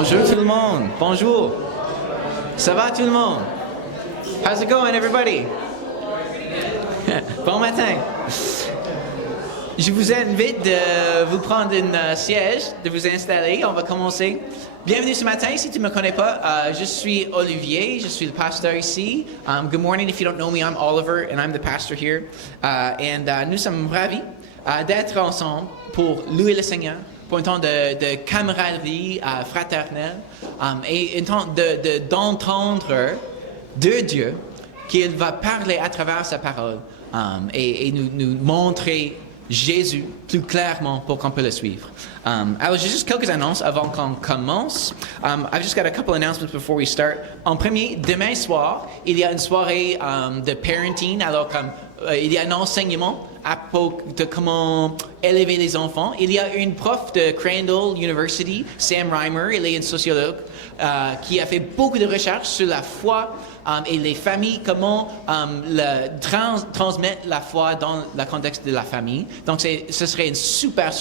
Bonjour tout le monde. Bonjour. Ça va tout le monde? How's it going, everybody? Bon matin. Je vous invite de vous prendre un siège, de vous installer. On va commencer. Bienvenue ce matin. Si tu ne me connais pas, je suis Olivier. Je suis le pasteur ici. Good morning. If you don't know me, I'm Oliver, and I'm the pastor here. Nous sommes ravis d'être ensemble pour louer le Seigneur, pour un temps de camaraderie fraternelle et un temps d'entendre de Dieu qu'il va parler à travers sa parole et nous montrer Jésus plus clairement pour qu'on puisse le suivre. Alors, j'ai juste quelques annonces avant qu'on commence. I've just got a couple announcements before we start. En premier, demain soir, il y a une soirée de parenting. Alors, il y a un enseignement de comment élever les enfants. Il y a une prof de Crandall University, Sam Reimer, il est un sociologue qui a fait beaucoup de recherches sur la foi et les familles, comment transmettre la foi dans le contexte de la famille. Donc, ce serait une super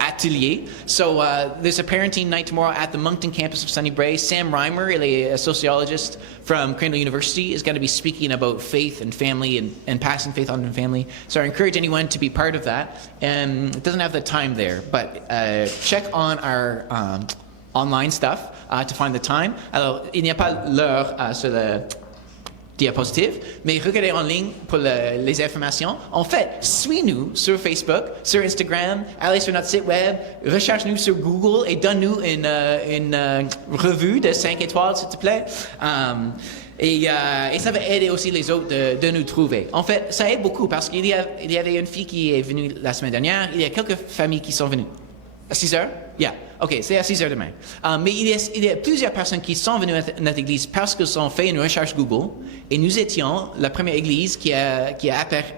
atelier. So there's a parenting night tomorrow at the Moncton campus of Sunnybrae. Sam Reimer, a sociologist from Crandall University, is going to be speaking about faith and family and passing faith on to family. So I encourage anyone to be part of that. And it doesn't have the time there, but check on our online stuff to find the time. Alors, il n'y a pas l'heure sur le diapositive, mais regardez en ligne pour les informations. En fait, suis-nous sur Facebook, sur Instagram, allez sur notre site web, recherche-nous sur Google et donne-nous une revue de 5 étoiles, s'il te plaît. Et ça va aider aussi les autres de nous trouver. En fait, ça aide beaucoup parce qu'il y avait une fille qui est venue la semaine dernière. Il y a quelques familles qui sont venues. À 6 heures? Yeah. OK, c'est à 6 heures demain. Mais il y a plusieurs personnes qui sont venues à notre église parce qu'ils ont fait une recherche Google et nous étions la première église qui a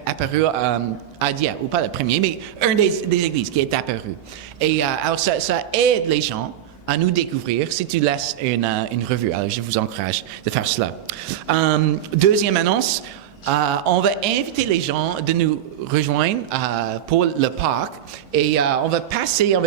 apparu à Dia, ou pas la première, mais une des églises qui est apparue. Et alors ça aide les gens à nous découvrir si tu laisses une revue. Alors je vous encourage de faire cela. Deuxième annonce. On va inviter les gens de nous rejoindre pour le Pâques et on va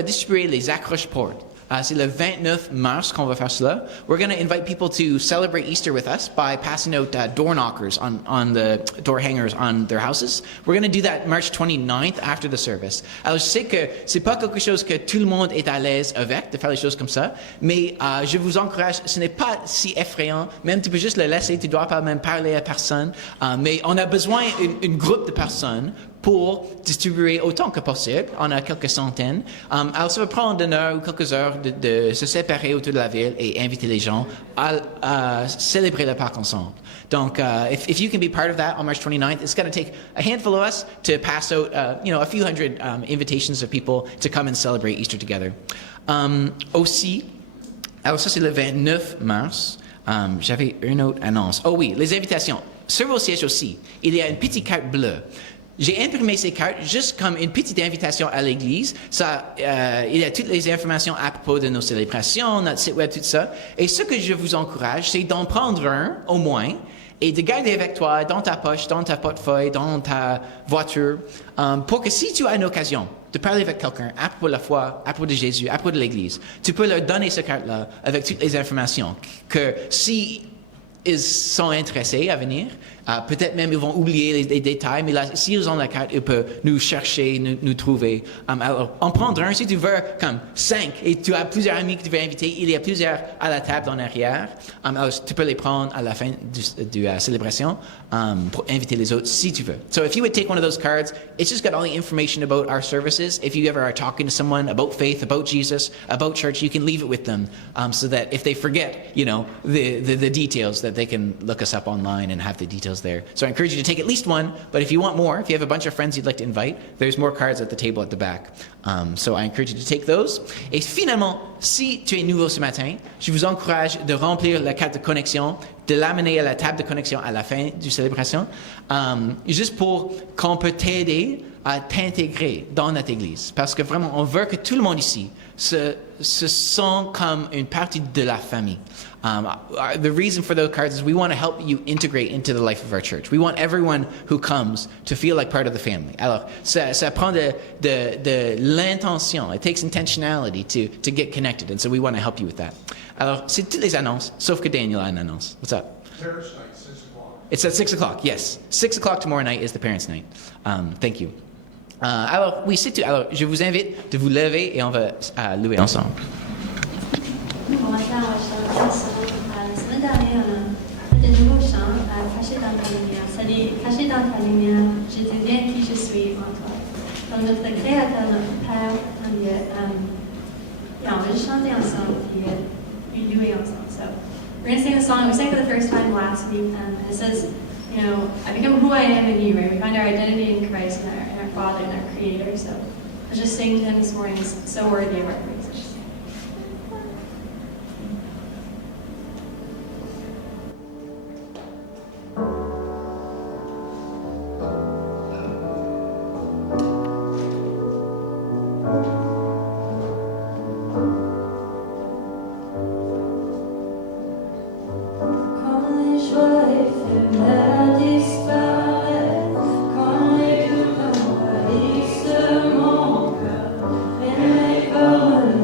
distribuer les accroche-portes. C'est le 29 mars qu'on va faire cela. We're going to invite people to celebrate Easter with us by passing out door knockers on the door hangers on their houses. We're going to do that March 29th after the service. Alors, je sais que c'est pas quelque chose que tout le monde est à l'aise avec, de faire les choses comme ça, mais je vous encourage, ce n'est pas si effrayant, même tu peux juste le laisser, tu dois pas même parler à personne, mais on a besoin d'un groupe de personnes pour distribuer autant que possible. On a quelques centaines. Alors, ça va prendre une heure ou quelques heures de se séparer autour de la ville et inviter les gens à célébrer le Pâques ensemble. Donc, if you can be part of that on March 29th, it's going to take a handful of us to pass out, a few hundred invitations of people to come and celebrate Easter together. Aussi, alors ça c'est le 29 mars. J'avais une autre annonce. Oh oui, les invitations. Sur vos sièges aussi, il y a une petite carte bleue. J'ai imprimé ces cartes juste comme une petite invitation à l'église. Il y a toutes les informations à propos de nos célébrations, notre site web, tout ça. Et ce que je vous encourage, c'est d'en prendre un, au moins, et de garder avec toi dans ta poche, dans ta portefeuille, dans ta voiture, pour que si tu as une occasion de parler avec quelqu'un à propos de la foi, à propos de Jésus, à propos de l'église, tu peux leur donner cette carte-là avec toutes les informations. Que si ils sont intéressés à venir, peut-être même ils vont oublier les détails, mais là, s'ils ont la carte, ils peuvent nous chercher, nous trouver. Alors, en prendre un, si tu veux, comme 5, et tu as plusieurs amis que tu veux inviter, il y a plusieurs à la table en arrière. Alors, tu peux les prendre à la fin de la célébration pour inviter les autres, si tu veux. So, if you would take one of those cards, it's just got all the information about our services. If you ever are talking to someone about faith, about Jesus, about church, you can leave it with them so that if they forget, the details, that they can look us up online and have the details there. So I encourage you to take at least one, but if you want more, if you have a bunch of friends you'd like to invite, there's more cards at the table at the back. So I encourage you to take those. Et finalement, si tu es nouveau ce matin, je vous encourage de remplir la carte de connexion de l'amener à la table de connexion à la fin du célébration, juste pour qu'on peut t'aider à t'intégrer dans notre Église. Parce que vraiment, on veut que tout le monde ici se sent comme une partie de la famille. The reason for those cards is we want to help you integrate into the life of our church. We want everyone who comes to feel like part of the family. Alors, ça prend de l'intention. It takes intentionality to get connected, and so we want to help you with that. Alors, c'est toutes les annonces, sauf que Daniel a une annonce. What's up? Parents' night, 6 o'clock. It's at 6 o'clock, yes. 6 o'clock tomorrow night is the parents' night. Thank you. Alors, oui, c'est tout. Alors, je vous invite de vous lever et on va louer ensemble. Bon matin, on va chanter ensemble. La semaine dernière, on a fait de nouveaux chants, Caché dans ta lumière. Ça dit, caché dans ta lumière, je deviens qui je suis en toi. Donc, notre Créateur, notre Père, en Dieu. On va just chanter ensemble et louer ensemble. So, we're going to sing a song. We sang for the first time last week, and it says, you know, I become who I am in you, right? We find our identity in Christ and our Father and our Creator. So, let's just sing to Him this morning. It's so worthy of our praise. Let's just sing. Comme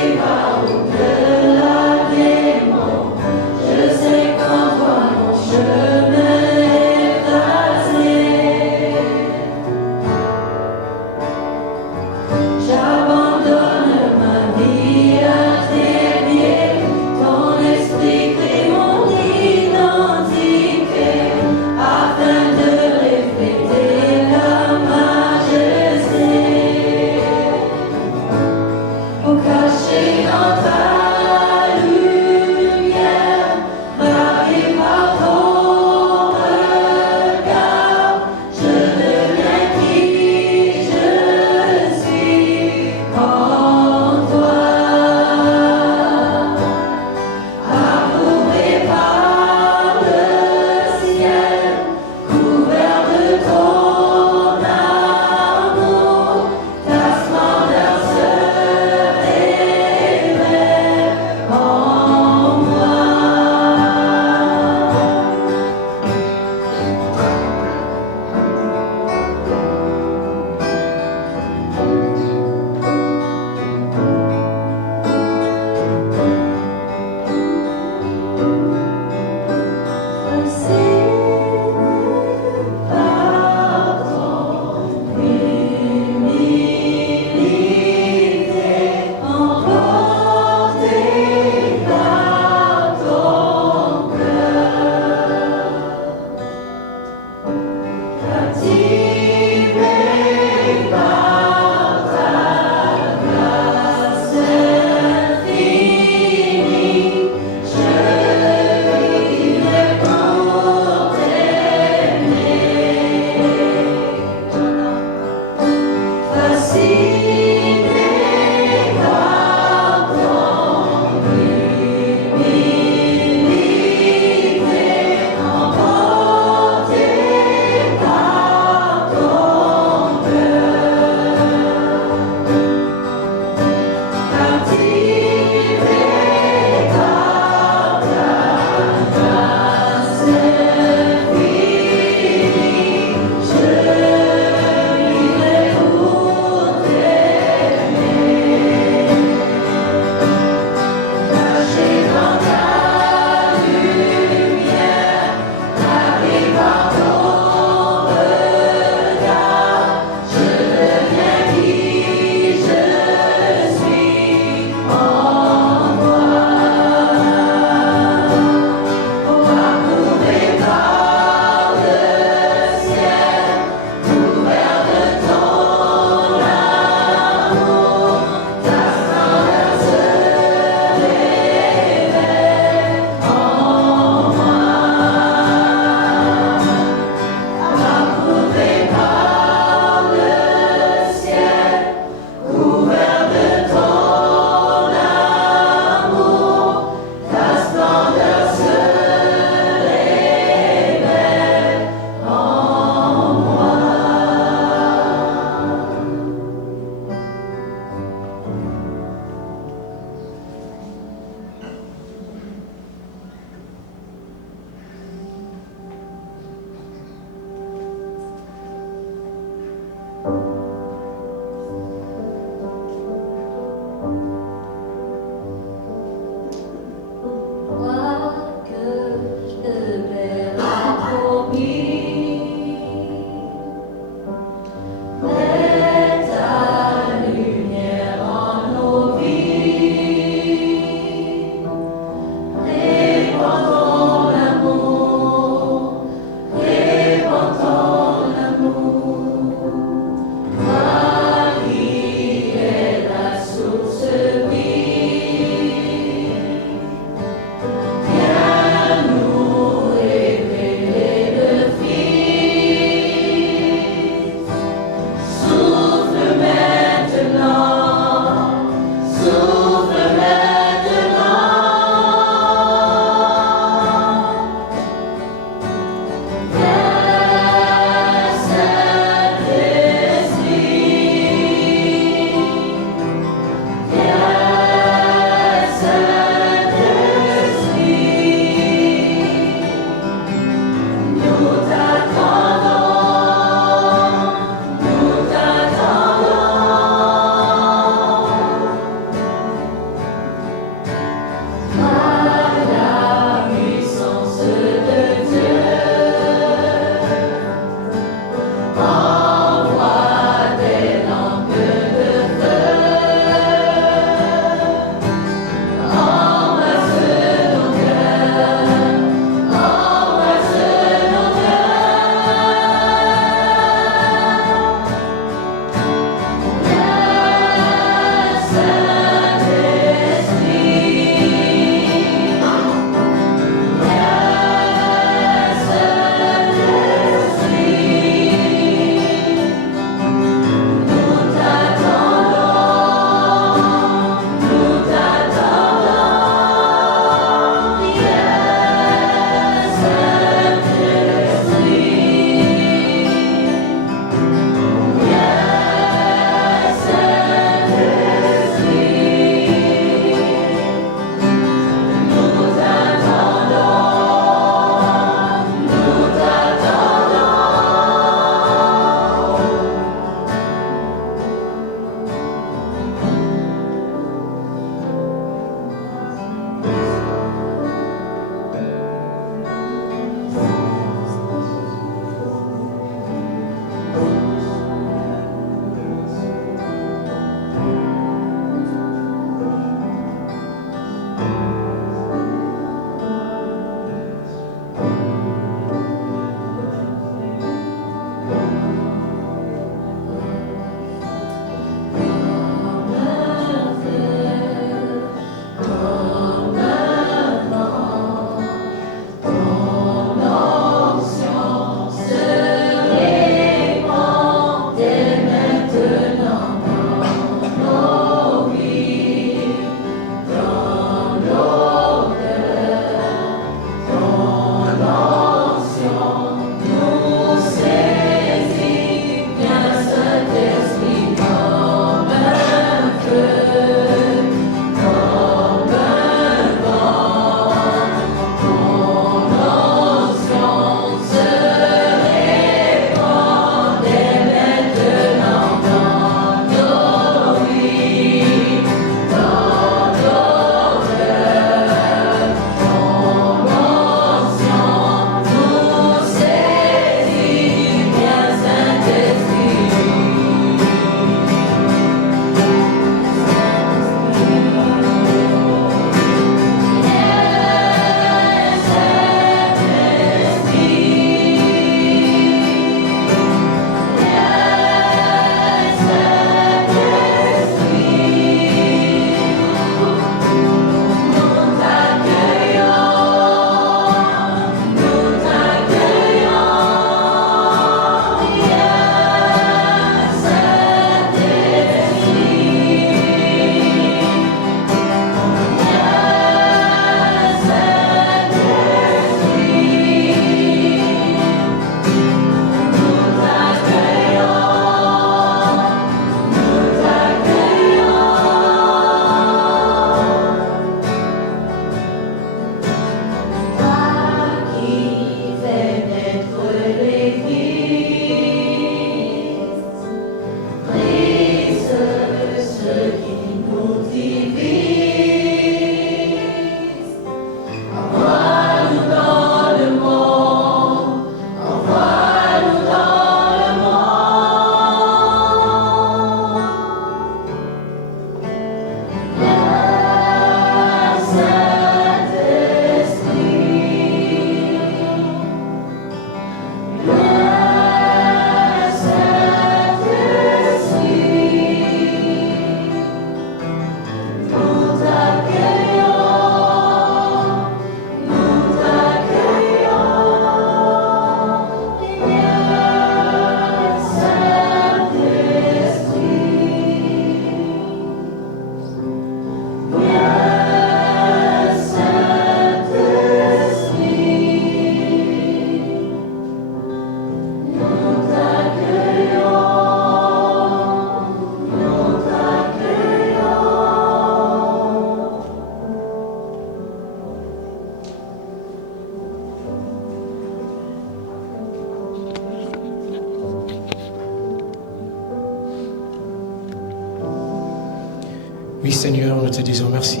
Seigneur, nous te disons merci.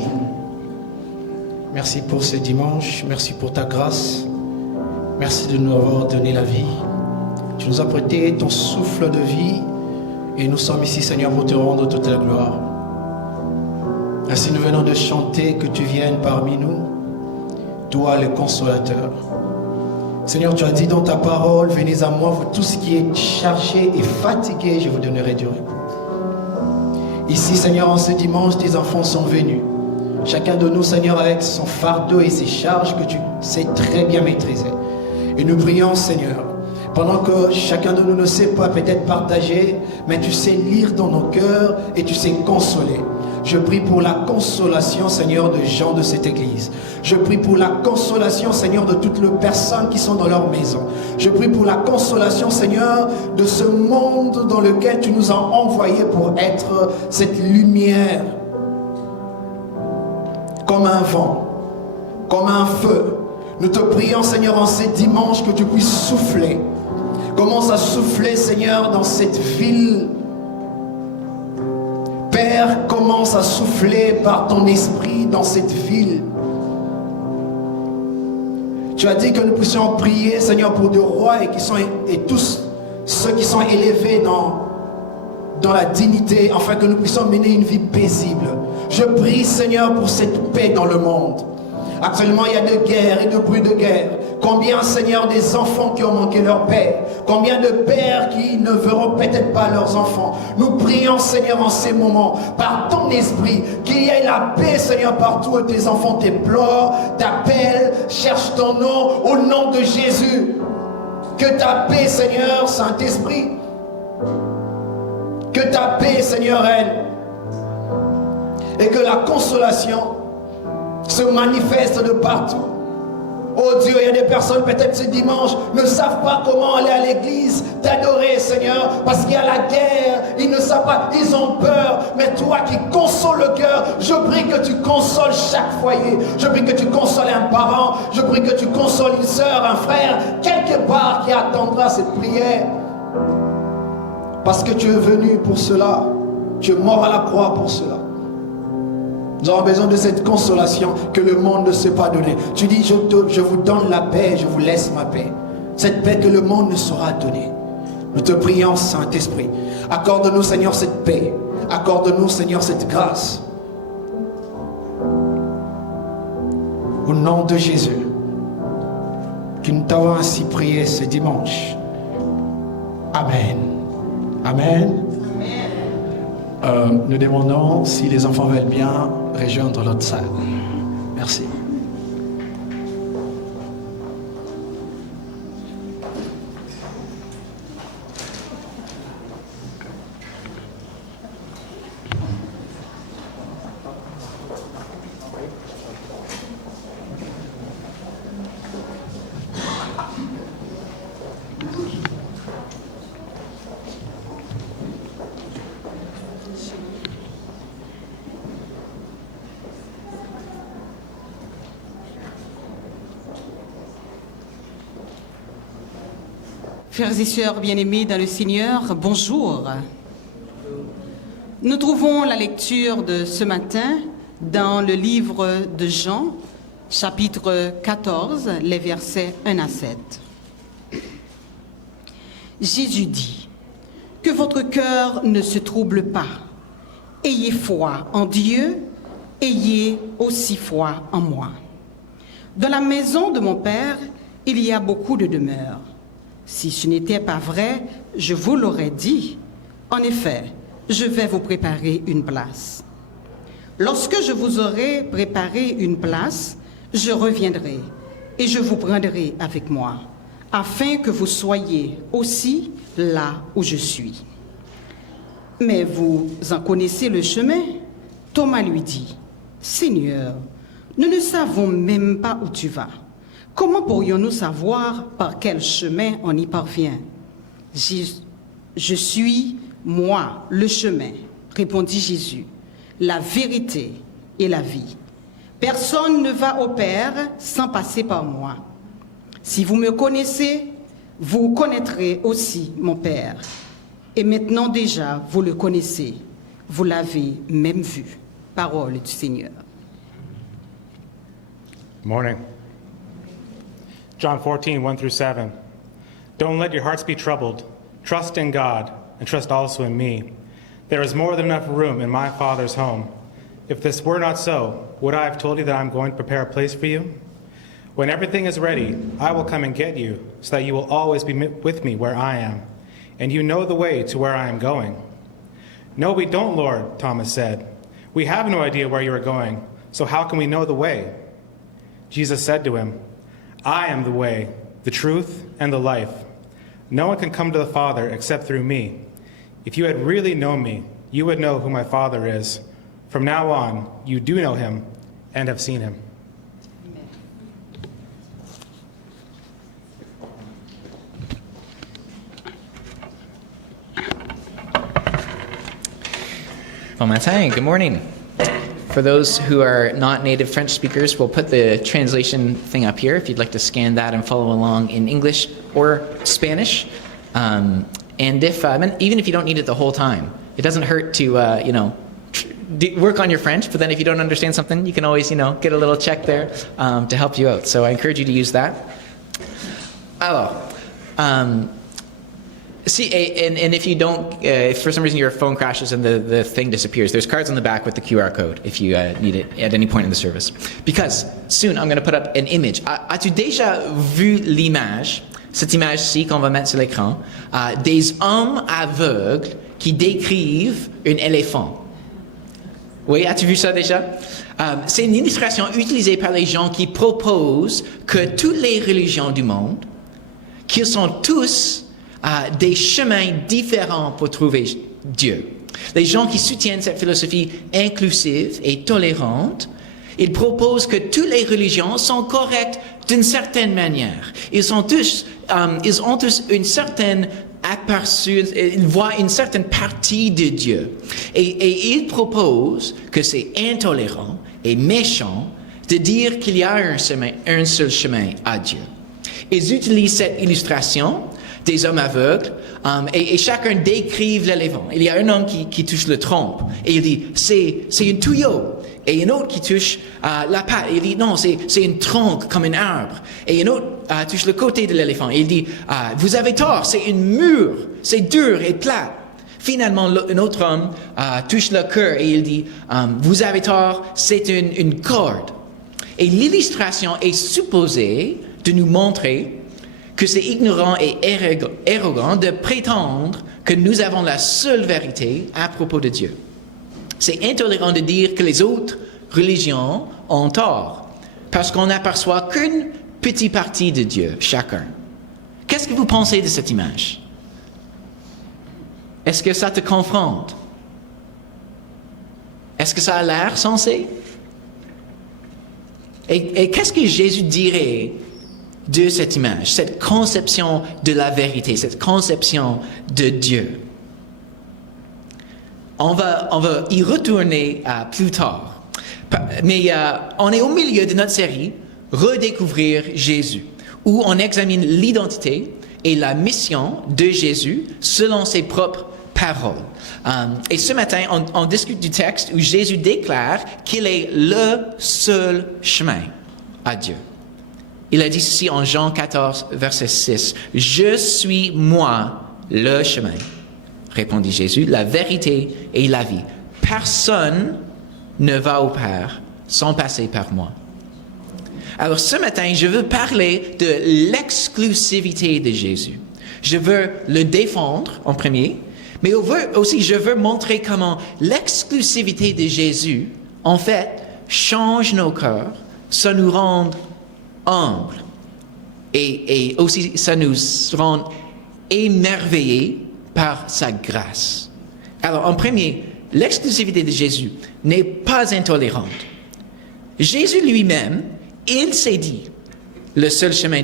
Merci pour ce dimanche, merci pour ta grâce. Merci de nous avoir donné la vie. Tu nous as prêté ton souffle de vie et nous sommes ici, Seigneur, pour te rendre toute la gloire. Ainsi nous venons de chanter que tu viennes parmi nous, toi le consolateur. Seigneur, tu as dit dans ta parole, venez à moi, vous tous qui êtes chargés et fatigués, je vous donnerai du repos. Ici, Seigneur, en ce dimanche, tes enfants sont venus. Chacun de nous, Seigneur, avec son fardeau et ses charges que tu sais très bien maîtriser. Et nous prions, Seigneur, pendant que chacun de nous ne sait pas peut-être partager, mais tu sais lire dans nos cœurs et tu sais consoler. Je prie pour la consolation, Seigneur, de gens de cette église. Je prie pour la consolation, Seigneur, de toutes les personnes qui sont dans leur maison. Je prie pour la consolation, Seigneur, de ce monde dans lequel tu nous as envoyés pour être cette lumière. Comme un vent, comme un feu. Nous te prions, Seigneur, en ces dimanches que tu puisses souffler. Commence à souffler, Seigneur, dans cette ville. Père, commence à souffler par ton esprit dans cette ville. Tu as dit que nous puissions prier, Seigneur, pour des rois et tous ceux qui sont élevés dans la dignité, afin que nous puissions mener une vie paisible. Je prie, Seigneur, pour cette paix dans le monde. Actuellement, il y a de guerres et de bruits de guerre. Combien, Seigneur, des enfants qui ont manqué leur père. Combien de pères qui ne verront peut-être pas leurs enfants. Nous prions, Seigneur, en ces moments, par ton esprit, qu'il y ait la paix, Seigneur, partout où tes enfants t'implorent, t'appellent, cherchent ton nom, au nom de Jésus. Que ta paix, Seigneur, Saint-Esprit, que ta paix, Seigneur, règne. Et que la consolation se manifeste de partout. Oh Dieu, il y a des personnes peut-être ce dimanche ne savent pas comment aller à l'église, t'adorer, Seigneur, parce qu'il y a la guerre, ils ne savent pas, ils ont peur. Mais toi qui consoles le cœur, je prie que tu consoles chaque foyer. Je prie que tu consoles un parent, je prie que tu consoles une soeur, un frère, quelque part qui attendra cette prière. Parce que tu es venu pour cela, tu es mort à la croix pour cela. Nous avons besoin de cette consolation que le monde ne sait pas donner. Tu dis, je vous donne la paix, je vous laisse ma paix. Cette paix que le monde ne saura donner. Nous te prions, Saint-Esprit. Accorde-nous, Seigneur, cette paix. Accorde-nous, Seigneur, cette grâce. Au nom de Jésus, que nous t'avons ainsi prié ce dimanche. Amen. Amen. Nous demandons si les enfants veulent bien rejoindre l'autre salle. Merci. Frères et sœurs bien-aimés dans le Seigneur, bonjour. Nous trouvons la lecture de ce matin dans le livre de Jean, chapitre 14, les versets 1 à 7. Jésus dit, « Que votre cœur ne se trouble pas. Ayez foi en Dieu, ayez aussi foi en moi. Dans la maison de mon Père, il y a beaucoup de demeures. Si ce n'était pas vrai, je vous l'aurais dit. En effet, je vais vous préparer une place. Lorsque je vous aurai préparé une place, je reviendrai et je vous prendrai avec moi, afin que vous soyez aussi là où je suis. Mais vous en connaissez le chemin. Thomas lui dit, « Seigneur, nous ne savons même pas où tu vas. Comment pourrions-nous savoir par quel chemin on y parvient? » Je suis, moi, le chemin, répondit Jésus, la vérité et la vie. Personne ne va au Père sans passer par moi. Si vous me connaissez, vous connaîtrez aussi mon Père. Et maintenant déjà, vous le connaissez, vous l'avez même vu. Parole du Seigneur. Morning. John 14, 1 through 7. Don't let your hearts be troubled. Trust in God, and trust also in me. There is more than enough room in my Father's home. If this were not so, would I have told you that I'm going to prepare a place for you? When everything is ready, I will come and get you, so that you will always be with me where I am, and you know the way to where I am going. No, we don't, Lord, Thomas said. We have no idea where you are going, so how can we know the way? Jesus said to him, I am the way, the truth, and the life. No one can come to the Father except through me. If you had really known me, you would know who my Father is. From now on, you do know him and have seen him. Bon matin, good morning. For those who are not native French speakers, we'll put the translation thing up here if you'd like to scan that and follow along in English or Spanish. And if even if you don't need it the whole time, it doesn't hurt to work on your French. But then if you don't understand something, you can always get a little check there to help you out. So I encourage you to use that. Alors. See, and if you don't, if for some reason your phone crashes and the thing disappears, there's cards on the back with the QR code if you need it at any point in the service. Because soon I'm going to put up an image. As-tu déjà vu l'image, cette image-ci qu'on va mettre sur l'écran, des hommes aveugles qui décrivent un éléphant? Oui, as-tu vu ça déjà? C'est une illustration utilisée par les gens qui proposent que toutes les religions du monde, qu'ils sont tous des chemins différents pour trouver Dieu. Les gens qui soutiennent cette philosophie inclusive et tolérante, ils proposent que toutes les religions sont correctes d'une certaine manière. Ils ont tous une certaine aperçu, ils voient une certaine partie de Dieu. Et ils proposent que c'est intolérant et méchant de dire qu'il y a un seul chemin à Dieu. Ils utilisent cette illustration des hommes aveugles, et chacun décrive l'éléphant. Il y a un homme qui touche le trompe, et il dit, c'est un tuyau. Et un autre qui touche la patte, et il dit, non, c'est une tronc comme un arbre. Et un autre touche le côté de l'éléphant, et il dit, vous avez tort, c'est une mur, c'est dur et plat. Finalement, un autre homme touche le cœur, et il dit, vous avez tort, c'est une corde. Et l'illustration est supposée de nous montrer que c'est ignorant et arrogant de prétendre que nous avons la seule vérité à propos de Dieu. C'est intolérant de dire que les autres religions ont tort, parce qu'on n'aperçoit qu'une petite partie de Dieu, chacun. Qu'est-ce que vous pensez de cette image? Est-ce que ça te confronte? Est-ce que ça a l'air sensé? Et qu'est-ce que Jésus dirait de cette image, cette conception de la vérité, cette conception de Dieu? On va y retourner plus tard. Mais on est au milieu de notre série Redécouvrir Jésus, où on examine l'identité et la mission de Jésus selon ses propres paroles. Et ce matin, on discute du texte où Jésus déclare qu'il est le seul chemin à Dieu. Il a dit ceci en Jean 14, verset 6. « Je suis moi le chemin, répondit Jésus, la vérité et la vie. Personne ne va au Père sans passer par moi. » Alors ce matin, je veux parler de l'exclusivité de Jésus. Je veux le défendre en premier, mais aussi je veux montrer comment l'exclusivité de Jésus, en fait, change nos cœurs, ça nous rend humbles et aussi ça nous rend émerveillés par sa grâce. Alors en premier, l'exclusivité de Jésus n'est pas intolérante. Jésus lui-même, il s'est dit le seul chemin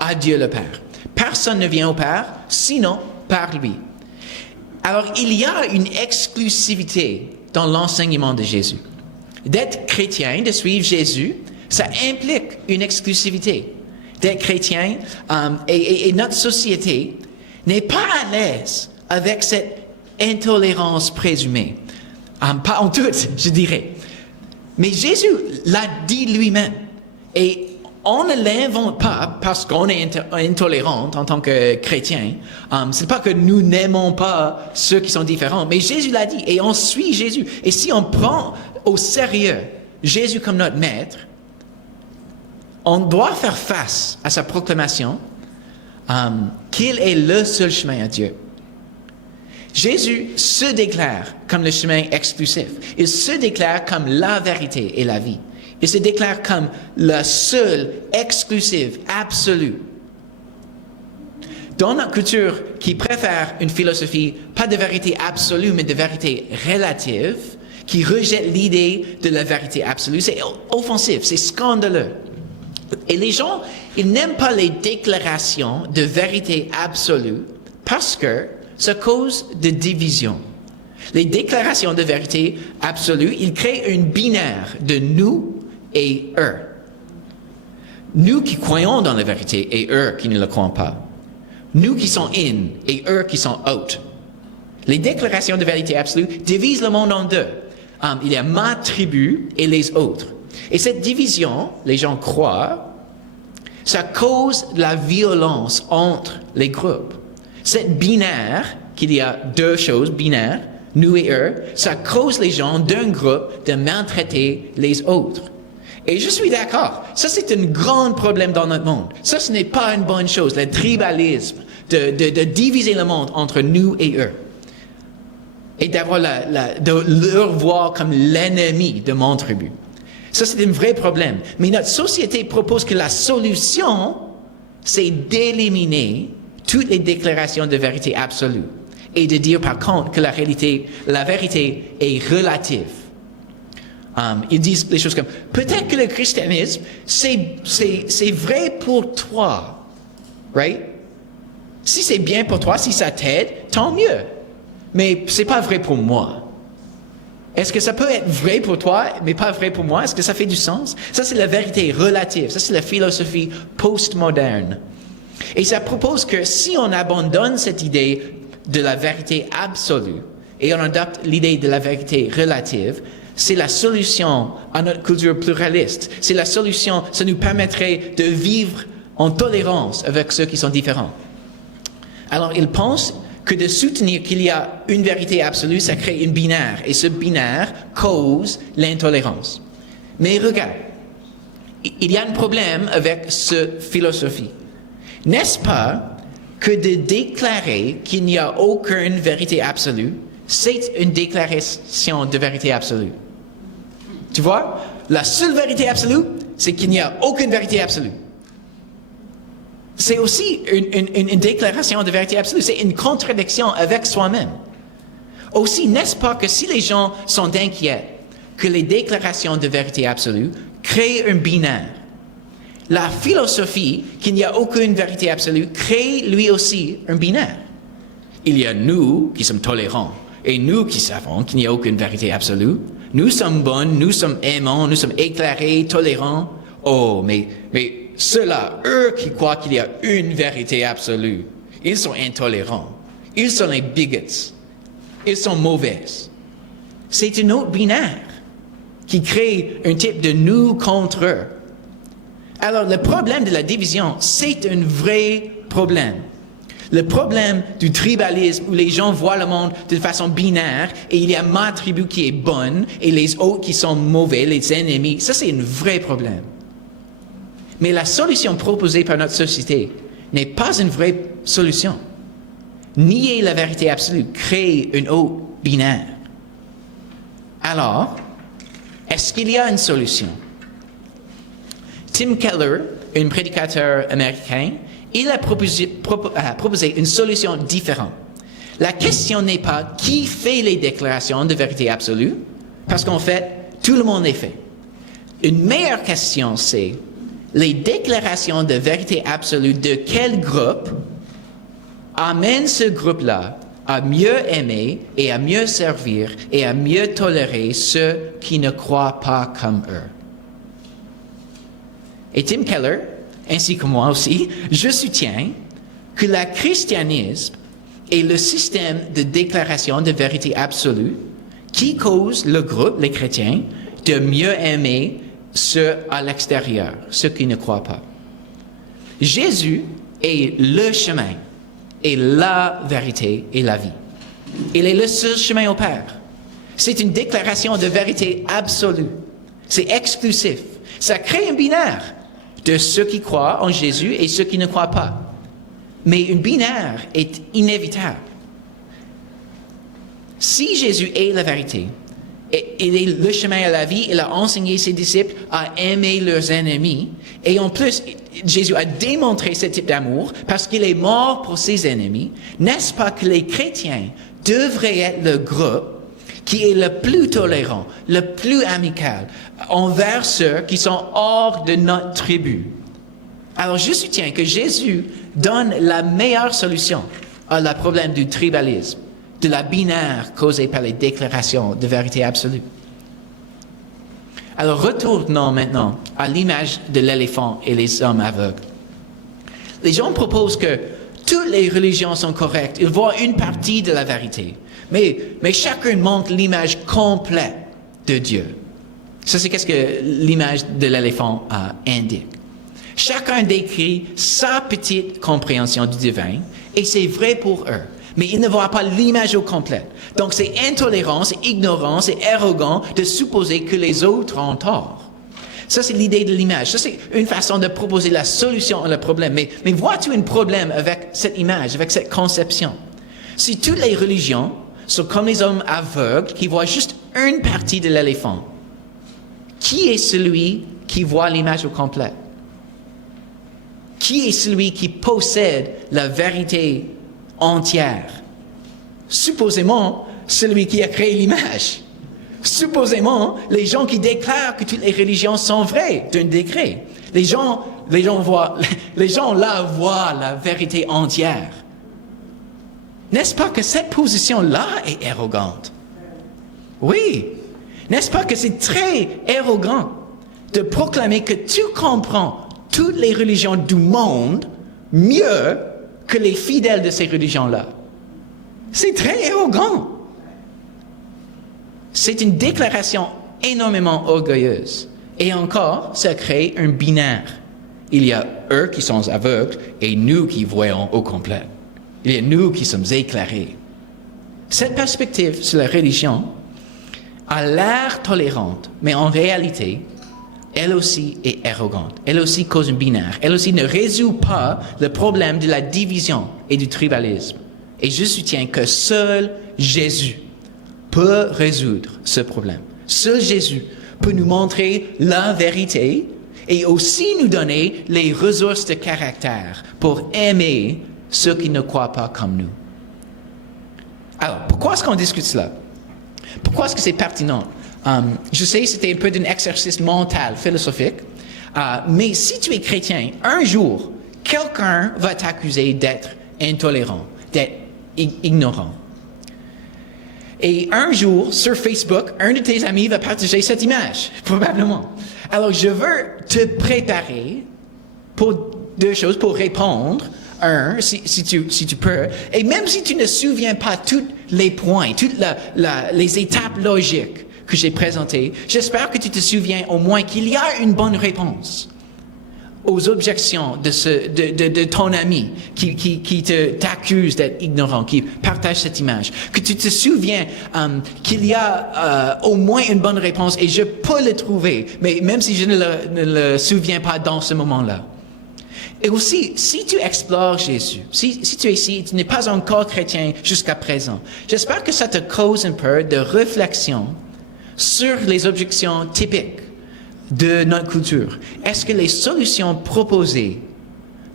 à Dieu le Père. Personne ne vient au Père sinon par lui. Alors il y a une exclusivité dans l'enseignement de Jésus. D'être chrétien, de suivre Jésus, ça implique une exclusivité. D'être chrétien et notre société n'est pas à l'aise avec cette intolérance présumée. Pas en tout, je dirais. Mais Jésus l'a dit lui-même. Et on ne l'invente pas parce qu'on est intolérant en tant que chrétien. C'est pas que nous n'aimons pas ceux qui sont différents, mais Jésus l'a dit et on suit Jésus. Et si on prend au sérieux Jésus comme notre maître, on doit faire face à sa proclamation qu'il est le seul chemin à Dieu. Jésus se déclare comme le chemin exclusif. Il se déclare comme la vérité et la vie. Il se déclare comme la seule, exclusive, absolue. Dans notre culture qui préfère une philosophie, pas de vérité absolue, mais de vérité relative, qui rejette l'idée de la vérité absolue, c'est offensif, c'est scandaleux. Et les gens, ils n'aiment pas les déclarations de vérité absolue parce que ça cause de division. Les déclarations de vérité absolue, ils créent une binaire de nous et eux. Nous qui croyons dans la vérité et eux qui ne le croient pas. Nous qui sommes in et eux qui sont out. Les déclarations de vérité absolue divisent le monde en deux. Il y a ma tribu et les autres. Et cette division, les gens croient, ça cause de la violence entre les groupes. Cette binaire, qu'il y a deux choses binaires, nous et eux, ça cause les gens d'un groupe de maltraiter les autres. Et je suis d'accord, ça c'est un grand problème dans notre monde. Ça, ce n'est pas une bonne chose, le tribalisme, de diviser le monde entre nous et eux. Et d'avoir de leur voir comme l'ennemi de mon tribu. Ça, c'est un vrai problème. Mais notre société propose que la solution, c'est d'éliminer toutes les déclarations de vérité absolue et de dire par contre que la vérité est relative. Ils disent des choses comme peut-être que le christianisme c'est vrai pour toi, right? Si c'est bien pour toi, si ça t'aide, tant mieux. Mais c'est pas vrai pour moi. Est-ce que ça peut être vrai pour toi, mais pas vrai pour moi? Est-ce que ça fait du sens? Ça, c'est la vérité relative. Ça, c'est la philosophie postmoderne. Et ça propose que si on abandonne cette idée de la vérité absolue et on adopte l'idée de la vérité relative, c'est la solution à notre culture pluraliste. C'est la solution, ça nous permettrait de vivre en tolérance avec ceux qui sont différents. Alors, ils pensent que de soutenir qu'il y a une vérité absolue, ça crée une binaire. Et ce binaire cause l'intolérance. Mais regarde, il y a un problème avec cette philosophie. N'est-ce pas que de déclarer qu'il n'y a aucune vérité absolue, c'est une déclaration de vérité absolue? Tu vois, la seule vérité absolue, c'est qu'il n'y a aucune vérité absolue. C'est aussi une déclaration de vérité absolue, c'est une contradiction avec soi-même. Aussi, n'est-ce pas que si les gens sont inquiets que les déclarations de vérité absolue créent un binaire, la philosophie qu'il n'y a aucune vérité absolue crée lui aussi un binaire. Il y a nous qui sommes tolérants et nous qui savons qu'il n'y a aucune vérité absolue. Nous sommes bonnes, nous sommes aimants, nous sommes éclairés, tolérants. Oh, mais ceux-là, eux qui croient qu'il y a une vérité absolue, ils sont intolérants. Ils sont les bigots. Ils sont mauvais. C'est une autre binaire qui crée un type de nous contre eux. Alors, le problème de la division, c'est un vrai problème. Le problème du tribalisme où les gens voient le monde de façon binaire et il y a ma tribu qui est bonne et les autres qui sont mauvais, les ennemis, ça c'est un vrai problème. Mais la solution proposée par notre société n'est pas une vraie solution. Nier la vérité absolue crée une autre binaire. Alors, est-ce qu'il y a une solution? Tim Keller, un prédicateur américain, il a proposé une solution différente. La question n'est pas qui fait les déclarations de vérité absolue, parce qu'en fait, tout le monde les fait. Une meilleure question, c'est les déclarations de vérité absolue de quel groupe amènent ce groupe-là à mieux aimer et à mieux servir et à mieux tolérer ceux qui ne croient pas comme eux. Et Tim Keller, ainsi que moi aussi, je soutiens que le christianisme est le système de déclaration de vérité absolue qui cause le groupe, les chrétiens, de mieux aimer ceux à l'extérieur, ceux qui ne croient pas. Jésus est le chemin, et la vérité et la vie. Il est le seul chemin au Père. C'est une déclaration de vérité absolue. C'est exclusif. Ça crée un binaire de ceux qui croient en Jésus et ceux qui ne croient pas. Mais une binaire est inévitable. Si Jésus est la vérité, et il est le chemin à la vie, il a enseigné ses disciples à aimer leurs ennemis, et en plus, Jésus a démontré ce type d'amour parce qu'il est mort pour ses ennemis, n'est-ce pas que les chrétiens devraient être le groupe qui est le plus tolérant, le plus amical envers ceux qui sont hors de notre tribu? Alors je soutiens que Jésus donne la meilleure solution à le problème du tribalisme, de la binaire causée par les déclarations de vérité absolue. Alors retournons maintenant à l'image de l'éléphant et les hommes aveugles. Les gens proposent que toutes les religions sont correctes, ils voient une partie de la vérité, mais chacun montre l'image complète de Dieu. Ça, c'est qu'est-ce que l'image de l'éléphant indique. Chacun décrit sa petite compréhension du divin, et c'est vrai pour eux. Mais ils ne voient pas l'image au complet. Donc c'est intolérant, c'est ignorant, c'est arrogant de supposer que les autres ont tort. Ça, c'est l'idée de l'image. Ça, c'est une façon de proposer la solution à problème. Mais vois-tu un problème avec cette image, avec cette conception? Si toutes les religions sont comme les hommes aveugles qui voient juste une partie de l'éléphant, qui est celui qui voit l'image au complet? Qui est celui qui possède la vérité entière? Supposément, celui qui a créé l'image. Supposément, les gens qui déclarent que toutes les religions sont vraies d'un degré. Les gens là voient la vérité entière. N'est-ce pas que cette position-là est arrogante? Oui. N'est-ce pas que c'est très arrogant de proclamer que tu comprends toutes les religions du monde mieux que les fidèles de ces religions-là? C'est très arrogant. C'est une déclaration énormément orgueilleuse. Et encore, ça crée un binaire. Il y a eux qui sont aveugles et nous qui voyons au complet. Il y a nous qui sommes éclairés. Cette perspective sur la religion a l'air tolérante, mais en réalité, elle aussi est arrogante. Elle aussi cause un binaire. Elle aussi ne résout pas le problème de la division et du tribalisme. Et je soutiens que seul Jésus peut résoudre ce problème. Seul Jésus peut nous montrer la vérité et aussi nous donner les ressources de caractère pour aimer ceux qui ne croient pas comme nous. Alors, pourquoi est-ce qu'on discute cela? Pourquoi est-ce que c'est pertinent? Je sais, c'était un peu d'un exercice mental, philosophique, mais si tu es chrétien, un jour, quelqu'un va t'accuser d'être intolérant, d'être ignorant. Et un jour, sur Facebook, un de tes amis va partager cette image, probablement. Alors, je veux te préparer pour deux choses, pour répondre. Un, si tu peux, et même si tu ne te souviens pas tous les points, toutes les étapes logiques que j'ai présentées, j'espère que tu te souviens au moins qu'il y a une bonne réponse aux objections de ton ami qui t'accuse d'être ignorant, qui partage cette image. Que tu te souviens qu'il y a au moins une bonne réponse et je peux le trouver, mais même si je ne le souviens pas dans ce moment-là. Et aussi, si tu explores Jésus, si tu es ici et tu n'es pas encore chrétien jusqu'à présent, j'espère que ça te cause un peu de réflexion sur les objections typiques de notre culture. Est-ce que les solutions proposées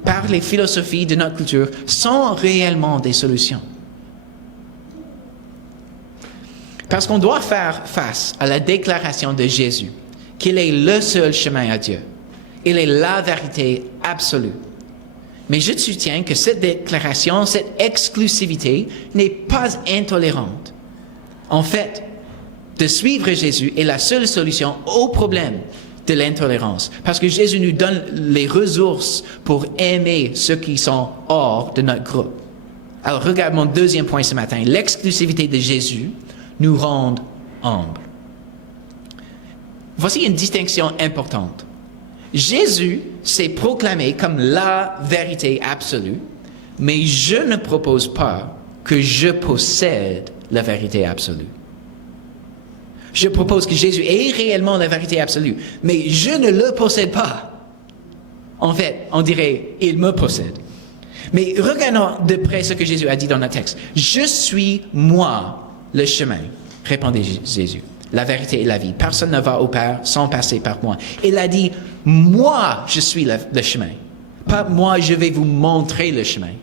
par les philosophies de notre culture sont réellement des solutions? Parce qu'on doit faire face à la déclaration de Jésus, qu'il est le seul chemin à Dieu. Il est la vérité absolue. Mais je soutiens que cette déclaration, cette exclusivité n'est pas intolérante. En fait, de suivre Jésus est la seule solution au problème de l'intolérance. Parce que Jésus nous donne les ressources pour aimer ceux qui sont hors de notre groupe. Alors regarde mon deuxième point ce matin. L'exclusivité de Jésus nous rend humble. Voici une distinction importante. Jésus s'est proclamé comme la vérité absolue, mais je ne propose pas que je possède la vérité absolue. Je propose que Jésus est réellement la vérité absolue, mais je ne le possède pas. En fait, on dirait, il me possède. Mais regardons de près ce que Jésus a dit dans le texte. Je suis moi le chemin, répondait Jésus. La vérité et la vie. Personne ne va au Père sans passer par moi. Il a dit, moi je suis le chemin. Pas moi je vais vous montrer le chemin.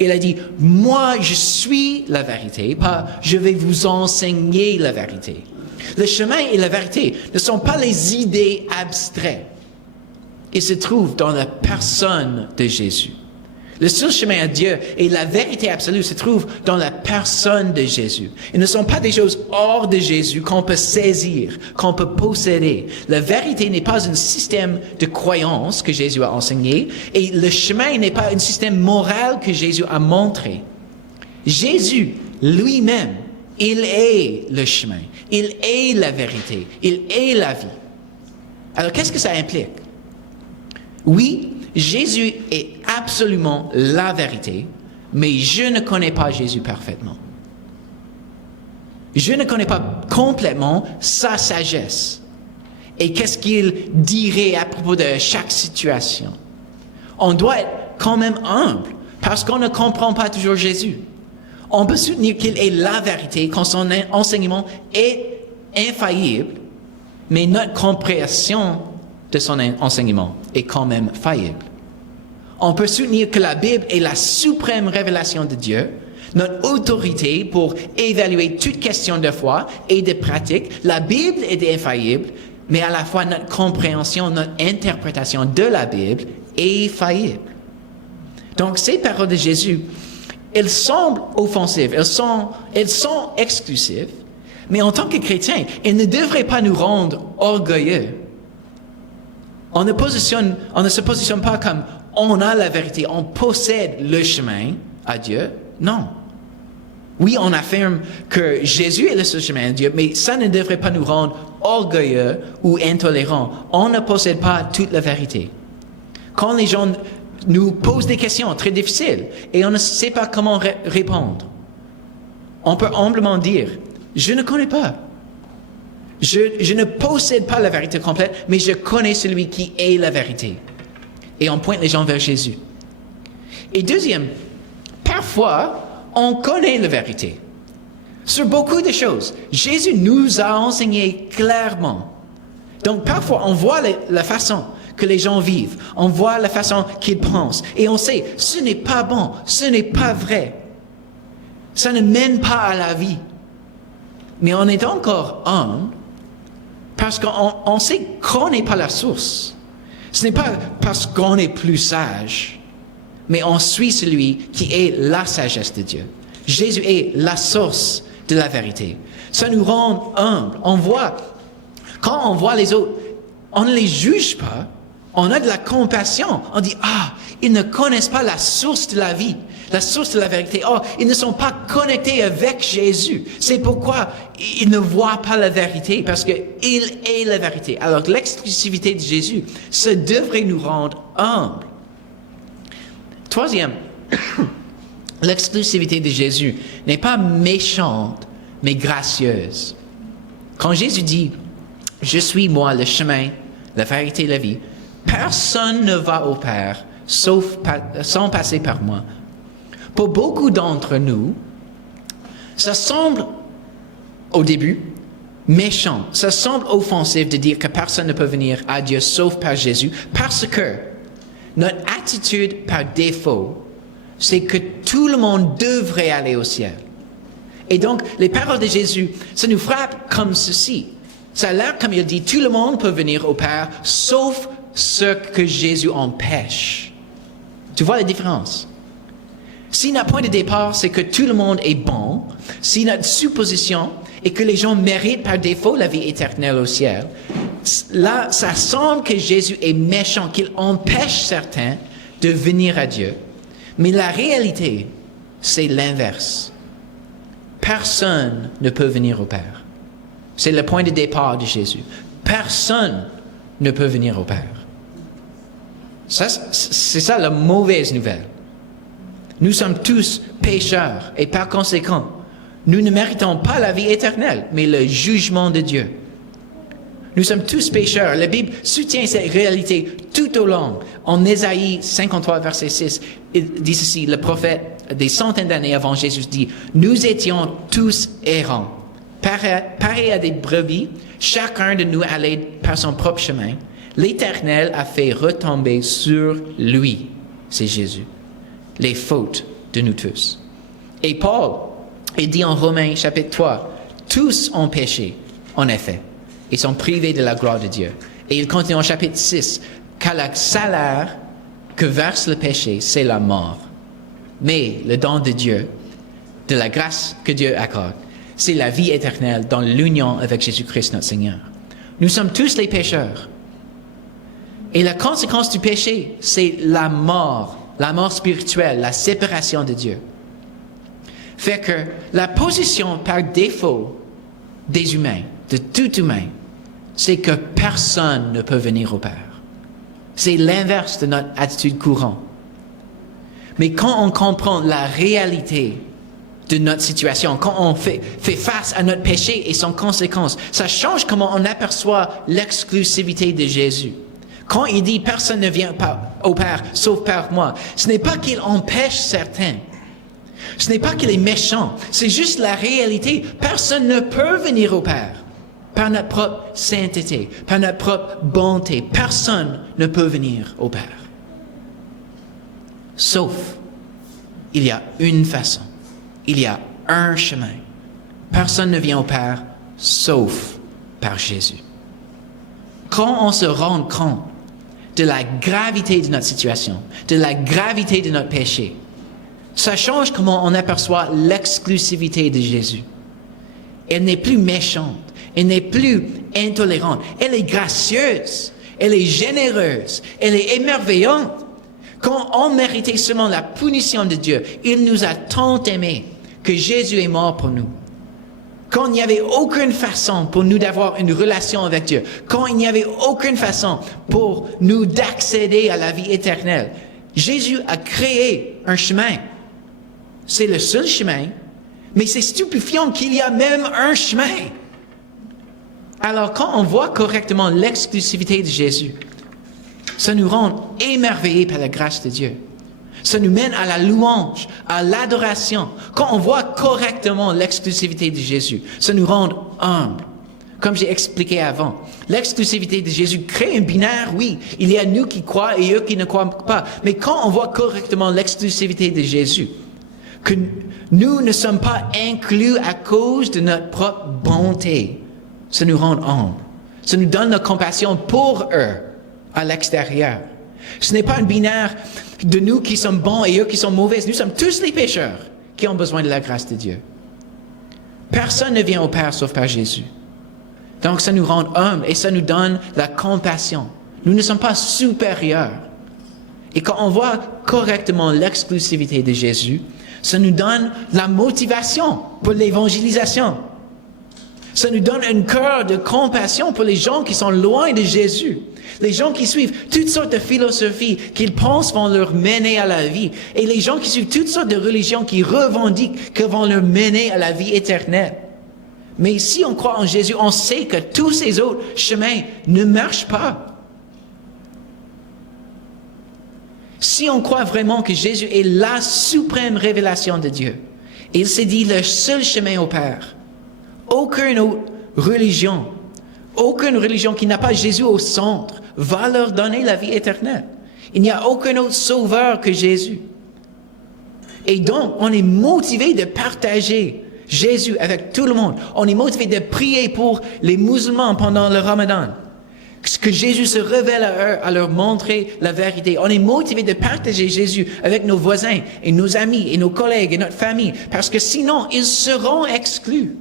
Il a dit, moi je suis la vérité, pas je vais vous enseigner la vérité. Le chemin et la vérité ne sont pas les idées abstraites. Ils se trouvent dans la personne de Jésus. Le seul chemin à Dieu et la vérité absolue se trouvent dans la personne de Jésus. Ils ne sont pas des choses hors de Jésus qu'on peut saisir, qu'on peut posséder. La vérité n'est pas un système de croyance que Jésus a enseigné et le chemin n'est pas un système moral que Jésus a montré. Jésus lui-même, il est le chemin, il est la vérité, il est la vie. Alors qu'est-ce que ça implique? Oui, Jésus est absolument la vérité, mais je ne connais pas Jésus parfaitement. Je ne connais pas complètement sa sagesse et qu'est-ce qu'il dirait à propos de chaque situation. On doit être quand même humble parce qu'on ne comprend pas toujours Jésus. On peut soutenir qu'il est la vérité quand son enseignement est infaillible, mais notre compréhension de son enseignement est quand même faillible. On peut soutenir que la Bible est la suprême révélation de Dieu, notre autorité pour évaluer toute question de foi et de pratique. La Bible est infaillible, mais à la fois notre compréhension, notre interprétation de la Bible est faillible. Donc ces paroles de Jésus, elles semblent offensives, elles sont exclusives, mais en tant que chrétiens, elles ne devraient pas nous rendre orgueilleux. On ne se positionne pas comme on a la vérité, on possède le chemin à Dieu. Non. Oui, on affirme que Jésus est le seul chemin à Dieu, mais ça ne devrait pas nous rendre orgueilleux ou intolérants. On ne possède pas toute la vérité. Quand les gens nous posent des questions très difficiles et on ne sait pas comment répondre, on peut humblement dire, je ne connais pas. Je ne possède pas la vérité complète, mais je connais celui qui est la vérité. Et on pointe les gens vers Jésus. Et deuxième, parfois, on connaît la vérité. Sur beaucoup de choses, Jésus nous a enseigné clairement. Donc parfois, on voit la façon que les gens vivent. On voit la façon qu'ils pensent. Et on sait, ce n'est pas bon, ce n'est pas vrai. Ça ne mène pas à la vie. Mais on est encore humble parce qu'on sait qu'on n'est pas la source. Ce n'est pas parce qu'on est plus sage, mais on suit celui qui est la sagesse de Dieu. Jésus est la source de la vérité. Ça nous rend humbles. Quand on voit les autres, on ne les juge pas. On a de la compassion. On dit, ils ne connaissent pas la source de la vie, la source de la vérité. Ils ne sont pas connectés avec Jésus. C'est pourquoi ils ne voient pas la vérité, parce qu'il est la vérité. Alors l'exclusivité de Jésus, ça devrait nous rendre humbles. Troisième, l'exclusivité de Jésus n'est pas méchante, mais gracieuse. Quand Jésus dit, je suis moi le chemin, la vérité et la vie, personne ne va au Père sans passer par moi. Pour beaucoup d'entre nous, ça semble, au début, méchant. Ça semble offensif de dire que personne ne peut venir à Dieu sauf par Jésus, parce que notre attitude par défaut, c'est que tout le monde devrait aller au ciel. Et donc, les paroles de Jésus, ça nous frappe comme ceci. Ça a l'air comme il dit, tout le monde peut venir au Père, sauf ceux que Jésus empêche. Tu vois la différence? Si notre point de départ, c'est que tout le monde est bon, si notre supposition est que les gens méritent par défaut la vie éternelle au ciel, là, ça semble que Jésus est méchant, qu'il empêche certains de venir à Dieu. Mais la réalité, c'est l'inverse. Personne ne peut venir au Père, C'est le point de départ de Jésus. Personne ne peut venir au Père. Ça, c'est ça la mauvaise nouvelle. Nous sommes tous pécheurs et par conséquent, nous ne méritons pas la vie éternelle, mais le jugement de Dieu. Nous sommes tous pécheurs. La Bible soutient cette réalité tout au long. En Ésaïe 53, verset 6, il dit ceci, le prophète, des centaines d'années avant Jésus, dit, « Nous étions tous errants, pareils à des brebis, chacun de nous allait par son propre chemin. L'Éternel a fait retomber sur lui, c'est Jésus, les fautes de nous tous. » Et Paul, il dit en Romains chapitre 3, « Tous ont péché, en effet, et sont privés de la gloire de Dieu. » Et il continue en chapitre 6, « Car le salaire que verse le péché, c'est la mort. Mais le don de Dieu, de la grâce que Dieu accorde, c'est la vie éternelle dans l'union avec Jésus-Christ notre Seigneur. » Nous sommes tous les pécheurs. Et la conséquence du péché, c'est la mort spirituelle, la séparation de Dieu. Fait que la position par défaut des humains, de tout humain, c'est que personne ne peut venir au Père. C'est l'inverse de notre attitude courante. Mais quand on comprend la réalité de notre situation, quand on fait face à notre péché et son conséquence, ça change comment on aperçoit l'exclusivité de Jésus. Quand il dit « personne ne vient pas au Père sauf par moi », ce n'est pas qu'il empêche certains. Ce n'est pas qu'il est méchant. C'est juste la réalité. Personne ne peut venir au Père par notre propre sainteté, par notre propre bonté. Personne ne peut venir au Père. Sauf, il y a une façon. Il y a un chemin. Personne ne vient au Père sauf par Jésus. Quand on se rend compte de la gravité de notre situation, de la gravité de notre péché, ça change comment on aperçoit l'exclusivité de Jésus. Elle n'est plus méchante, elle n'est plus intolérante, elle est gracieuse, elle est généreuse, elle est émerveillante. Quand on méritait seulement la punition de Dieu, il nous a tant aimés que Jésus est mort pour nous. Quand il n'y avait aucune façon pour nous d'avoir une relation avec Dieu, quand il n'y avait aucune façon pour nous d'accéder à la vie éternelle, Jésus a créé un chemin. C'est le seul chemin, mais c'est stupéfiant qu'il y a même un chemin. Alors quand on voit correctement l'exclusivité de Jésus, ça nous rend émerveillés par la grâce de Dieu. Ça nous mène à la louange, à l'adoration. Quand on voit correctement l'exclusivité de Jésus, ça nous rend humbles. Comme j'ai expliqué avant, l'exclusivité de Jésus crée un binaire, oui. Il y a nous qui croient et eux qui ne croient pas. Mais quand on voit correctement l'exclusivité de Jésus, que nous ne sommes pas inclus à cause de notre propre bonté, ça nous rend humbles. Ça nous donne la compassion pour eux à l'extérieur. Ce n'est pas un binaire de nous qui sommes bons et eux qui sont mauvais. Nous sommes tous les pécheurs qui ont besoin de la grâce de Dieu. Personne ne vient au Père sauf par Jésus. Donc ça nous rend humbles et ça nous donne la compassion. Nous ne sommes pas supérieurs. Et quand on voit correctement l'exclusivité de Jésus, ça nous donne la motivation pour l'évangélisation. Ça nous donne un cœur de compassion pour les gens qui sont loin de Jésus. Les gens qui suivent toutes sortes de philosophies qu'ils pensent vont leur mener à la vie. Et les gens qui suivent toutes sortes de religions qui revendiquent qu'elles vont leur mener à la vie éternelle. Mais si on croit en Jésus, on sait que tous ces autres chemins ne marchent pas. Si on croit vraiment que Jésus est la suprême révélation de Dieu, il s'est dit le seul chemin au Père. Aucune autre religion qui n'a pas Jésus au centre va leur donner la vie éternelle. Il n'y a aucun autre sauveur que Jésus. Et donc, on est motivé de partager Jésus avec tout le monde. On est motivé de prier pour les musulmans pendant le Ramadan. Que Jésus se révèle à eux, à leur montrer la vérité. On est motivé de partager Jésus avec nos voisins et nos amis et nos collègues et notre famille. Parce que sinon, ils seront exclus.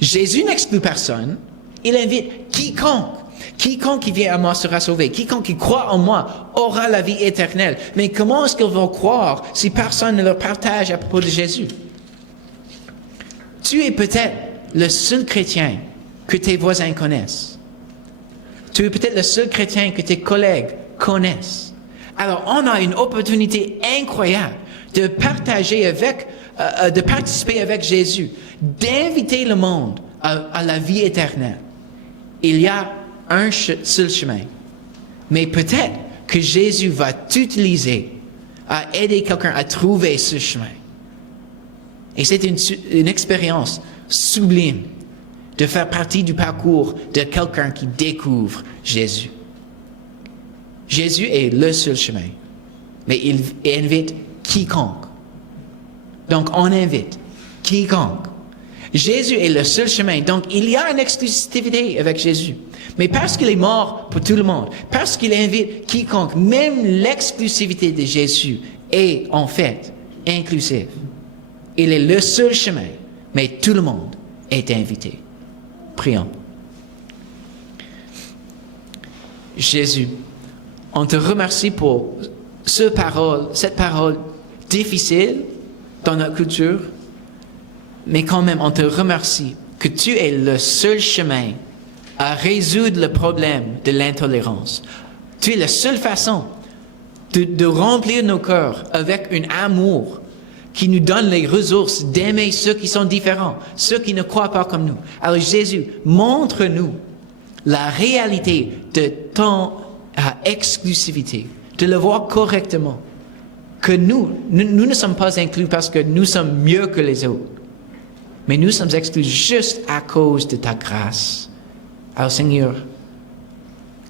Jésus n'exclut personne. Il invite quiconque. Quiconque qui vient à moi sera sauvé. Quiconque qui croit en moi aura la vie éternelle. Mais comment est-ce qu'ils vont croire si personne ne leur partage à propos de Jésus? Tu es peut-être le seul chrétien que tes voisins connaissent. Tu es peut-être le seul chrétien que tes collègues connaissent. Alors, on a une opportunité incroyable de partager de participer avec Jésus, d'inviter le monde à la vie éternelle. Il y a un seul chemin. Mais peut-être que Jésus va t'utiliser à aider quelqu'un à trouver ce chemin. Et c'est une expérience sublime de faire partie du parcours de quelqu'un qui découvre Jésus. Jésus est le seul chemin, mais il invite quiconque. Donc, on invite quiconque. Jésus est le seul chemin, donc il y a une exclusivité avec Jésus. Mais parce qu'il est mort pour tout le monde, parce qu'il invite quiconque, même l'exclusivité de Jésus est en fait inclusive. Il est le seul chemin, mais tout le monde est invité. Prions. Jésus, on te remercie pour cette parole difficile dans notre culture, mais quand même, on te remercie que tu es le seul chemin à résoudre le problème de l'intolérance. Tu es la seule façon de remplir nos cœurs avec un amour qui nous donne les ressources d'aimer ceux qui sont différents, ceux qui ne croient pas comme nous. Alors Jésus, montre-nous la réalité de ton exclusivité, de le voir correctement, que nous ne sommes pas inclus parce que nous sommes mieux que les autres, mais nous sommes exclus juste à cause de ta grâce. Alors Seigneur,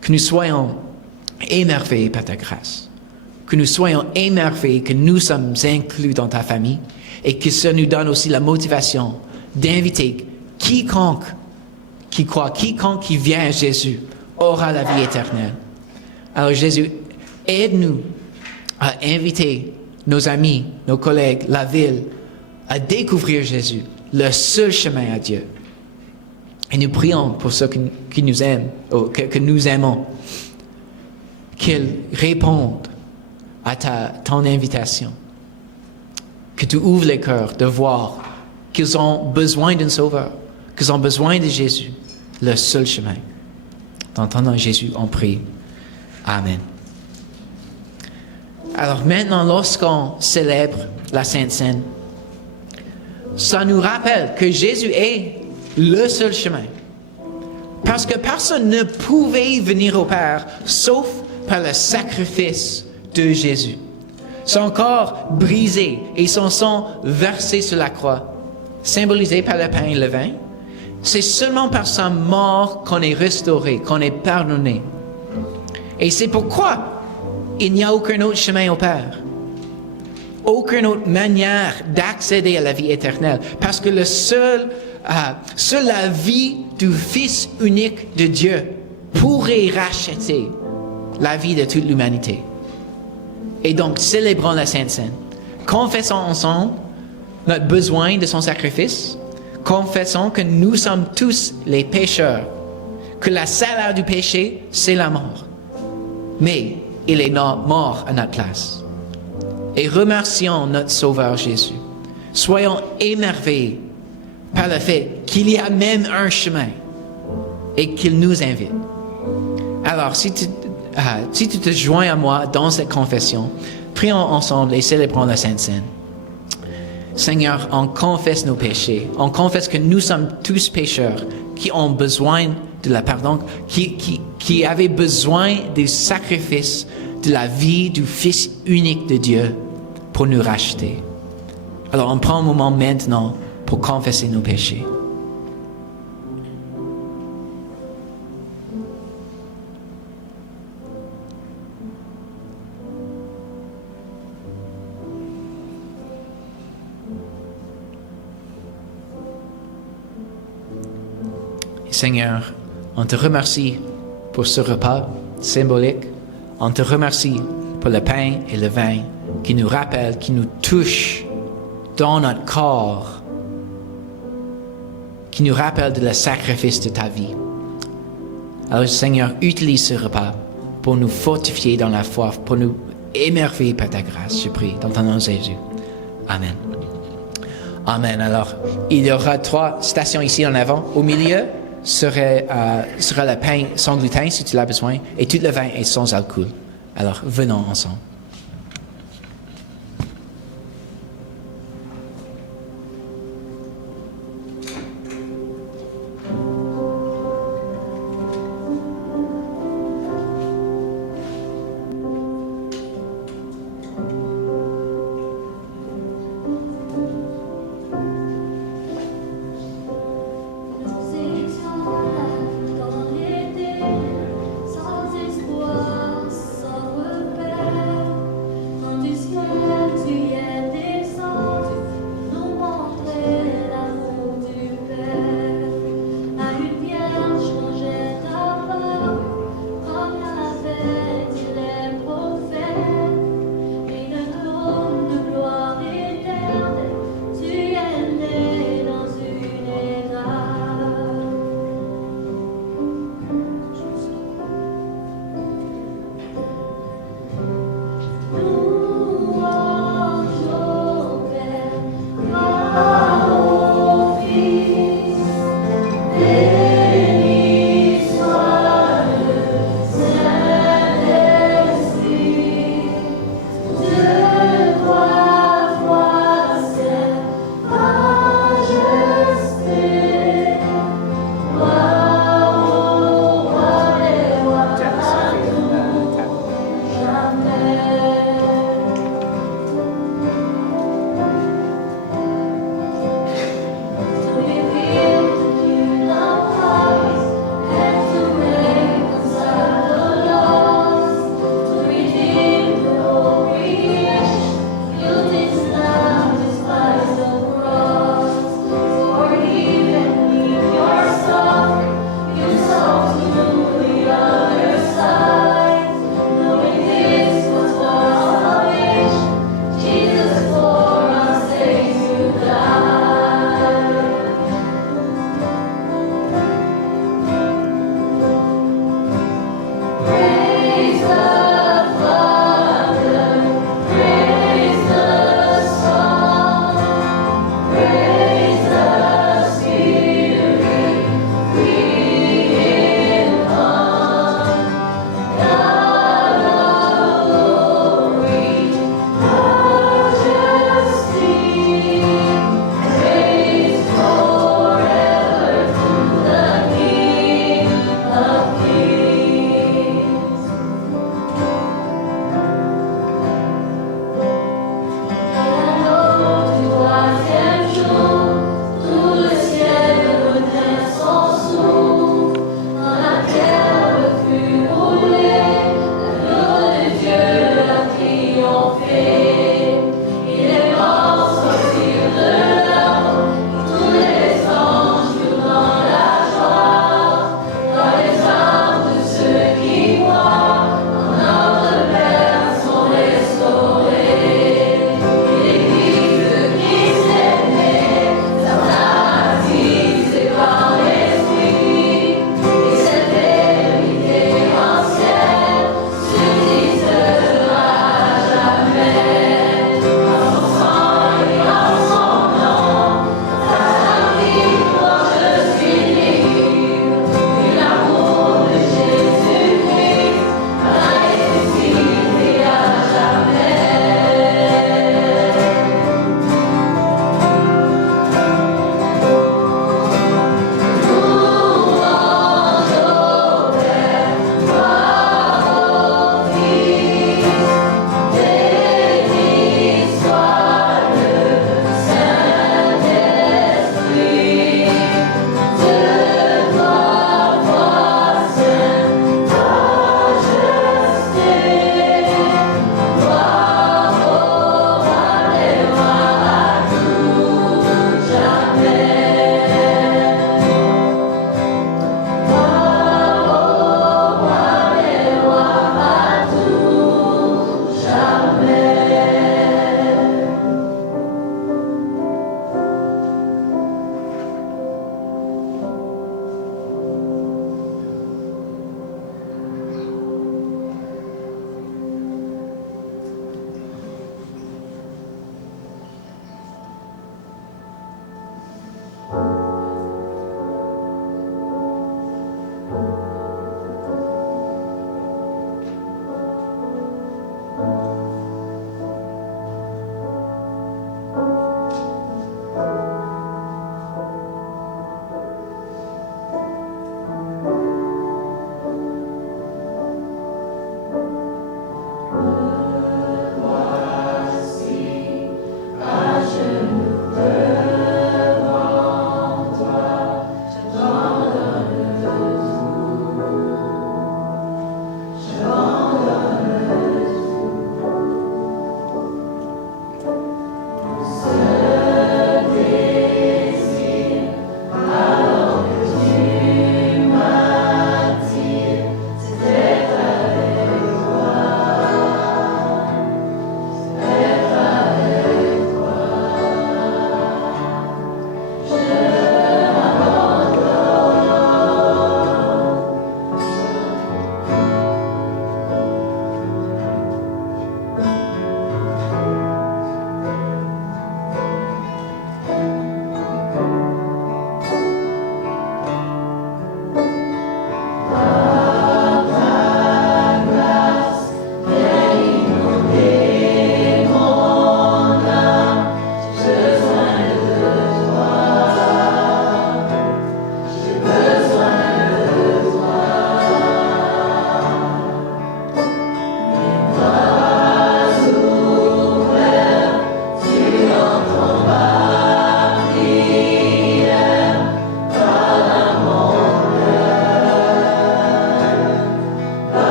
que nous soyons émerveillés par ta grâce, que nous soyons émerveillés que nous sommes inclus dans ta famille et que ça nous donne aussi la motivation d'inviter quiconque qui croit, quiconque qui vient à Jésus aura la vie éternelle. Alors Jésus, aide-nous à inviter nos amis, nos collègues, la ville, à découvrir Jésus, le seul chemin à Dieu. Et nous prions pour ceux qui nous aiment, que nous aimons, qu'ils répondent à ton invitation. Que tu ouvres les cœurs de voir qu'ils ont besoin d'un sauveur, qu'ils ont besoin de Jésus, le seul chemin. Dans ton nom, Jésus, on prie. Amen. Alors maintenant, lorsqu'on célèbre la Sainte Seine, ça nous rappelle que Jésus est le seul chemin. Parce que personne ne pouvait venir au Père sauf par le sacrifice de Jésus. Son corps brisé et son sang versé sur la croix, symbolisé par le pain et le vin, c'est seulement par sa mort qu'on est restauré, qu'on est pardonné. Et c'est pourquoi il n'y a aucun autre chemin au Père. Aucune autre manière d'accéder à la vie éternelle. Parce que seule la vie du Fils unique de Dieu pourrait racheter la vie de toute l'humanité. Et donc, célébrons la Sainte Seine. Confessons ensemble notre besoin de son sacrifice. Confessons que nous sommes tous les pécheurs. Que la salaire du péché, c'est la mort. Mais il est mort à notre place. Et remercions notre Sauveur Jésus. Soyons émerveillés par le fait qu'il y a même un chemin et qu'il nous invite. Alors, si tu te joins à moi dans cette confession, prions ensemble et célébrons la Sainte Seine. Seigneur, on confesse nos péchés. On confesse que nous sommes tous pécheurs qui ont besoin de la pardon, qui avaient besoin du sacrifice de la vie du Fils unique de Dieu pour nous racheter. Alors, on prend un moment maintenant pour confesser nos péchés. Seigneur, on te remercie pour ce repas symbolique. On te remercie pour le pain et le vin qui nous rappellent, qui nous touchent dans notre corps, qui nous rappellent de le sacrifice de ta vie. Alors Seigneur, utilise ce repas pour nous fortifier dans la foi, pour nous émerveiller par ta grâce, je prie, dans ton nom Jésus. Amen. Amen. Alors, il y aura 3 stations ici en avant. Au milieu sera le pain sans gluten si tu l'as besoin, et tout le vin est sans alcool. Alors, venons ensemble.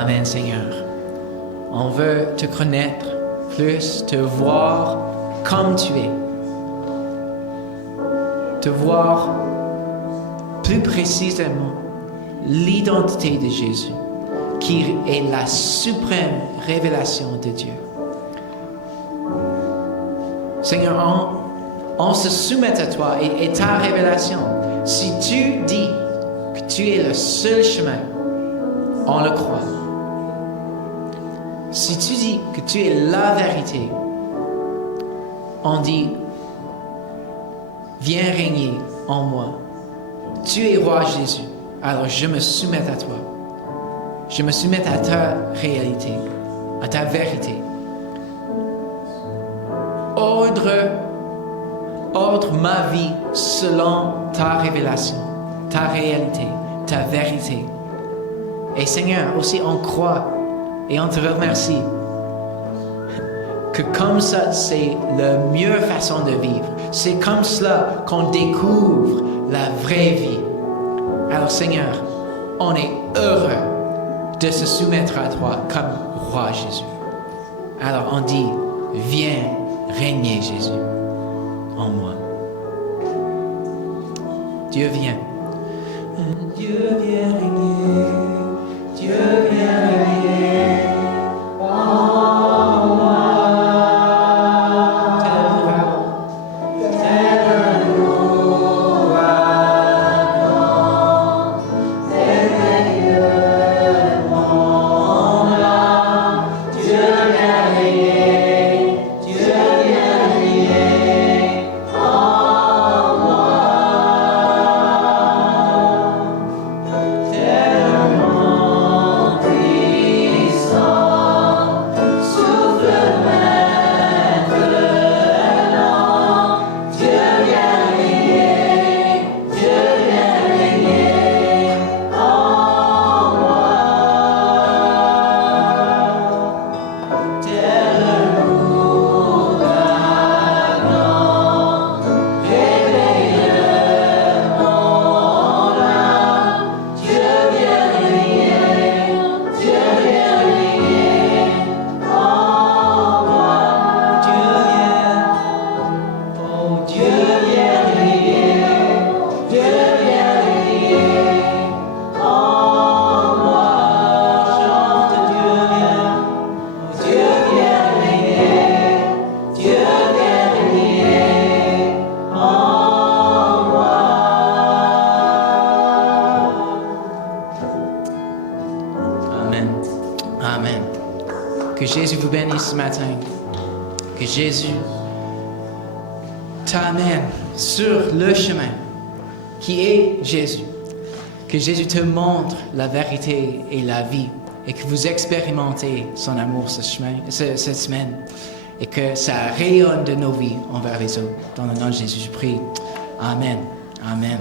Amen, Seigneur. On veut te connaître plus, te voir comme tu es. Te voir plus précisément l'identité de Jésus, qui est la suprême révélation de Dieu. Seigneur, on se soumet à toi et ta révélation. Si tu dis que tu es le seul chemin, on le croit. Si tu dis que tu es la vérité, on dit, viens régner en moi. Tu es roi Jésus, alors je me soumets à toi. Je me soumets à ta réalité, à ta vérité. Ordre ma vie selon ta révélation, ta réalité, ta vérité. Et Seigneur, aussi on croit et on te remercie que comme ça, c'est la meilleure façon de vivre. C'est comme cela qu'on découvre la vraie vie. Alors Seigneur, on est heureux de se soumettre à toi comme roi Jésus. Alors on dit, viens régner Jésus en moi. Dieu vient. Dieu vient régner. Dieu vient régner en moi. Amen. Que Jésus vous bénisse ce matin. Que Jésus t'amène sur le chemin qui est Jésus. Que Jésus te montre la vérité et la vie et que vous expérimentez son amour cette semaine et que ça rayonne de nos vies envers les autres. Dans le nom de Jésus, je prie. Amen. Amen.